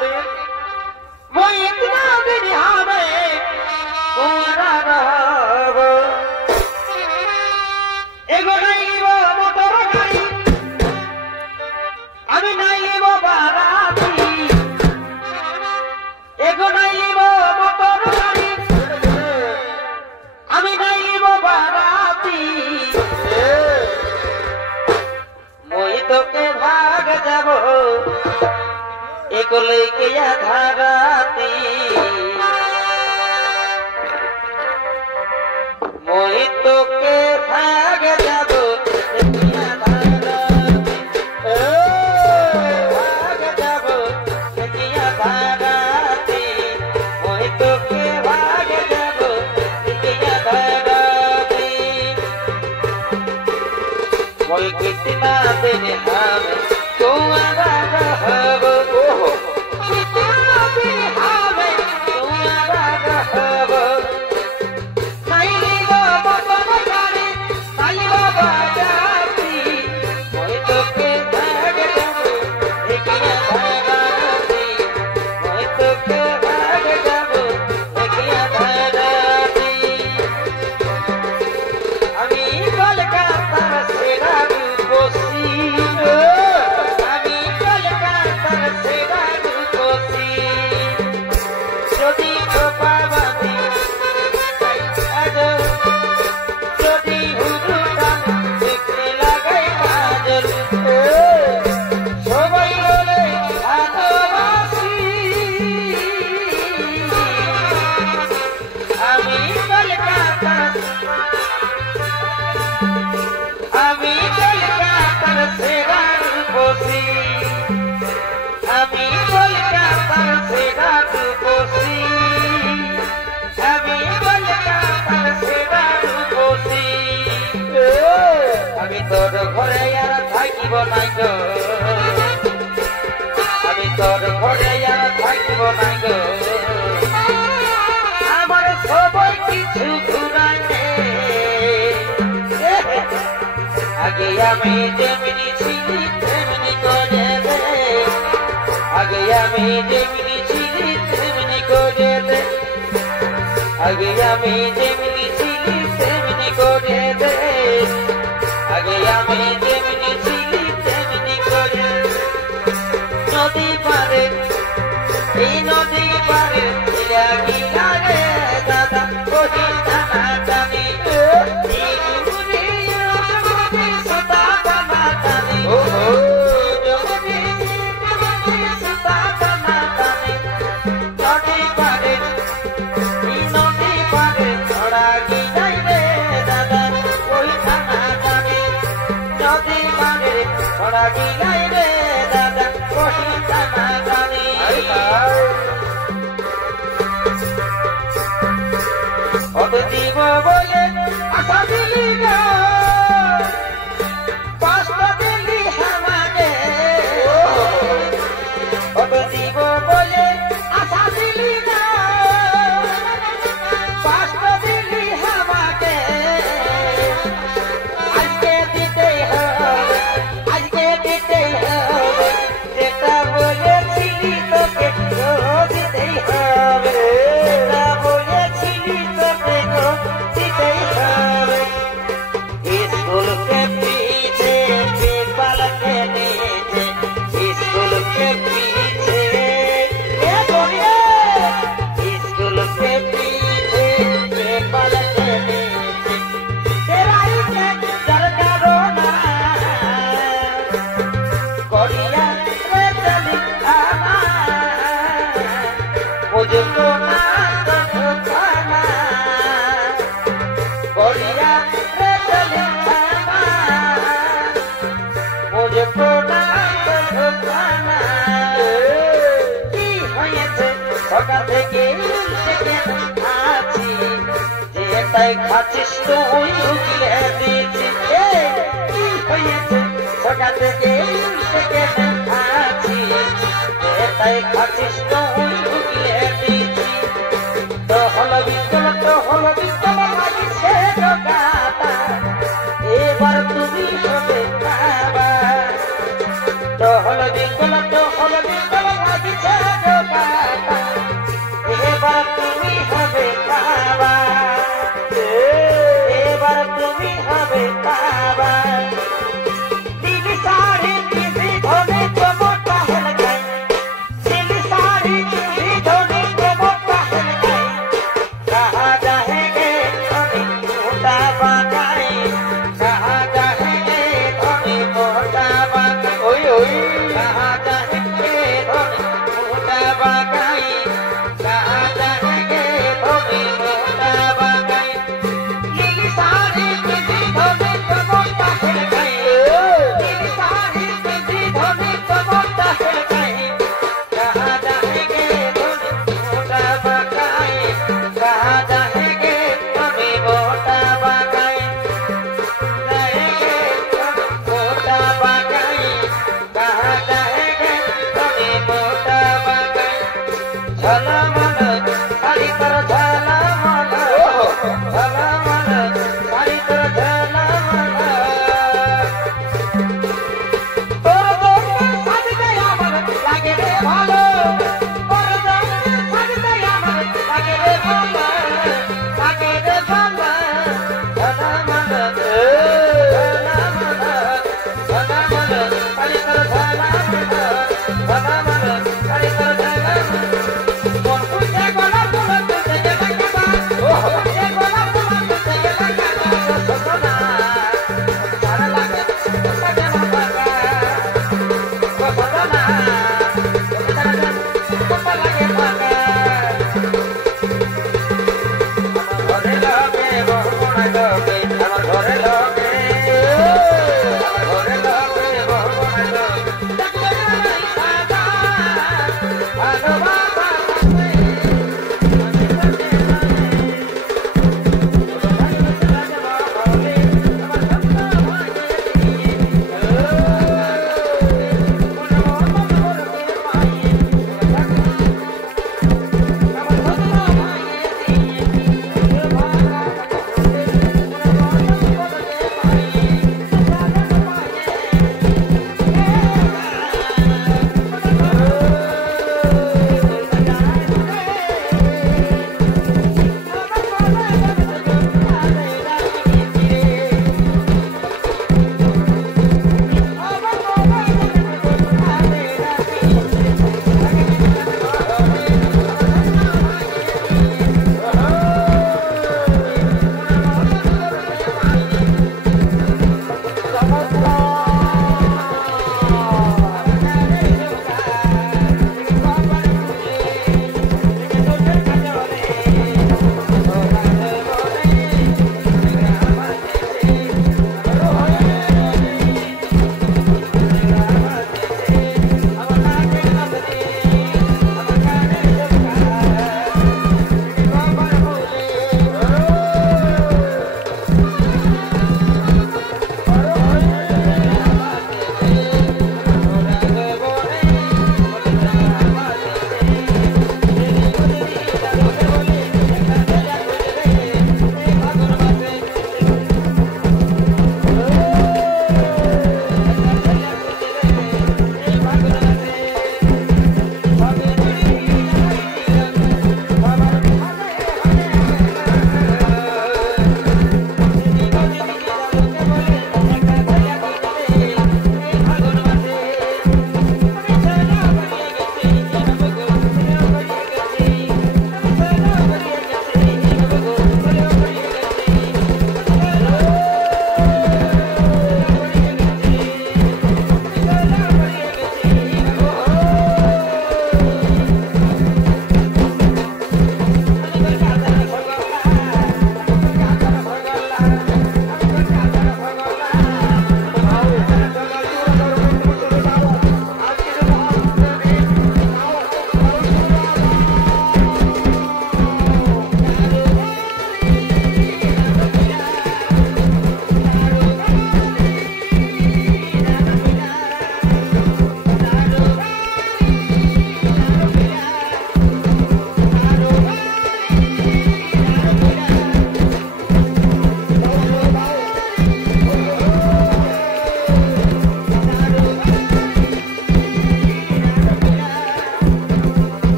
হবে মই ইতনা দিন হবে কুয়ারা রব এগো নাইব মোটর গাড়ি আমি নাইব বারাতি এগো নাইব মোটর গাড়ি আমি নাইব বারাতি মই তোকে ভাগ যাব এগো লইকে ধারাতি মই তোকে ভাগ যাব ভাগ যাব ধারাতি মই তোকে ভাগ যাব ধারাতি মই কিतना दिन हम तुम्हारा रहब कितना दिन हम तुम्हारा रहब नाइब मोटर गाड़ी नाइब बाराती মই তোকে ভাগ যাব একিয়া ধারাতি মই তোকে ভাগ যাব একিয়া ধারাতি আমি কলকাতার সেরা রূপসী আমি কলকাতার সেরা রূপসী যদি খোপাবাদী যদি হুজুরাম দেখতে লাগাই কাজল সবাই বলে ভালোবাসি আমি কলকাতার সেরা রূপসী আমি কলকাতার সেরা রূপসী আমি কলকাতার সেরা রূপসী আমি তোর ঘরে আর থাকিব নাই গো আমি তোর ঘরে আর থাকিব নাই গো আমার সবাই কিছু ঘুরাই আগে আমি যেমনি ছিলি তেমনি করে দে আগে আমি যেমনি ছিলি তেমনি করে দে আগে আমি যেমনি ছিলি তেমনি করে দে আগে আমি যেমনি ছিলি তেমনি করে নদী পারে এই নদী পারে গিলা রে দাদা ওই টানা টানি গিলাই রে দাদা কহি টানা টানি অত দিব বলে আশা দিলি গো পাঁচটা দিলি আমাকে অত দিব বলে আশা দিলি গো পাঁচটা দিলি আমাকে আজকে দিতেই হবে আজকে দিতেই হবে যেটা বলেছিলি তোকে দিতেই হবে যেটা বলেছিলি তোকে দিতেই হবে স্কুল के पीछे पेपर के नीचे स्कूल के पीछे स्कूल के पीछे पेपर के नीचे तेरा ही चरका रोना कोरिया रे चली आना मुझको ना तो खाना कोरिया रे चली आना मुझको ना तो खाना की হয়েছে সকাল থেকে আছি যেটাই খাচ্ছিস তুই উকিলে দিয়েছি কি হয়েছে সকাল থেকে আছি যেটাই খাচ্ছিস তুই উকিলে দিয়েছি তো হলো বিদ্যমান লাগিছে গাতা এবার তুমি হবে বাবা তো হলো বিদ্যমান লাগিছে দোকাটা এবার তুমি হবে কাবা এবার তুমি হবে কাবা নীলি শাড়ি কিসি ধনে চমকটা হেলকাই নীলি শাড়ি কিসি ধনে চমকটা হেলকাই कहाँ जाएंगे धनी मोटा बागाई कहाँ जाएंगे धनी मोटा बागाई ओई ओई कहाँ जाएंगे धनी मोटा बागाई कहाँ जाएंगे धनी मोटा बागाई नीली साड़ी किसी धनी चमकता है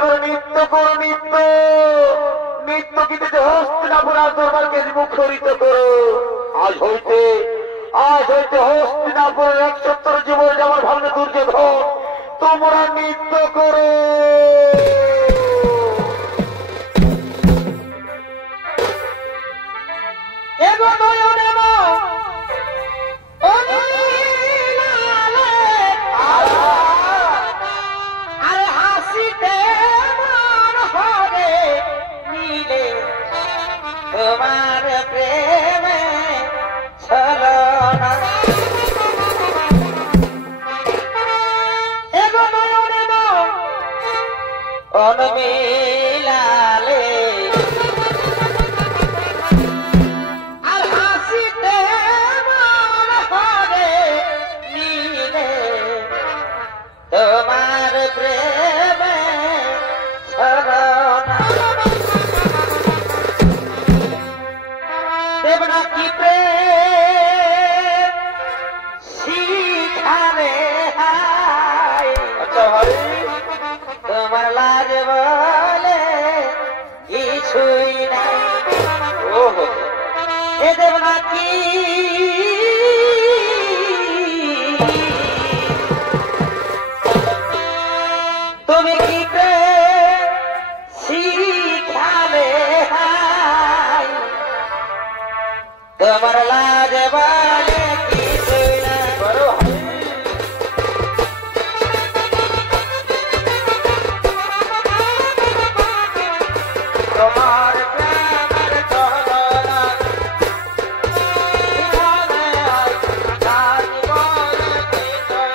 এবার নৃত্য করো, নৃত্য নৃত্য গীতে হস্তিনাপুর দরবারকে মুখরিত করো। আজ হইতে হস্তিনাপুরের 170 জীবন যেমন ভাবনা দুর্যোধন, তোমরা নৃত্য করো। তোমার প্রেমে ছলনা এগো নয়নে অনমিলালে আর হাসিতে মন হরে নীলে তোমার প্রেমে ছলনা দেবনা কি প্রেম শিখালে আচ্ছা ভাই, তোমার লাজ বলে কিছুই নাই। ওহো, এ দেবনা কি তুমি কি প্রেম শিখালে তোমার লাজ বলে কিছুই নাই। বড় ভাই, তোমার প্রেমের ছলনা শিখালে লাজ বলে কিছুই নাই।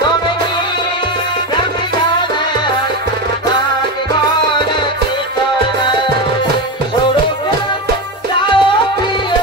তুমি কি প্রেম শিখালে লাজ বলে কিছুই নাই। সরুকে যাও প্রিয়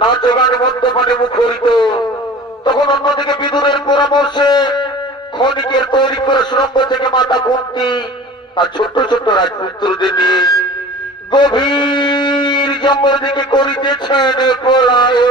নাচ গান মদ্যপানে মুখরিত। তখন অন্যদিকে বিদুরের পরামর্শে ক্ষণিকের তৈরি করে সুরঙ্গ থেকে মাতা কুন্তি আর ছোট্ট ছোট্ট রাজপুত্রদের নিয়ে গভীর জঙ্গল দিকে করিতেছেন পলায়ন।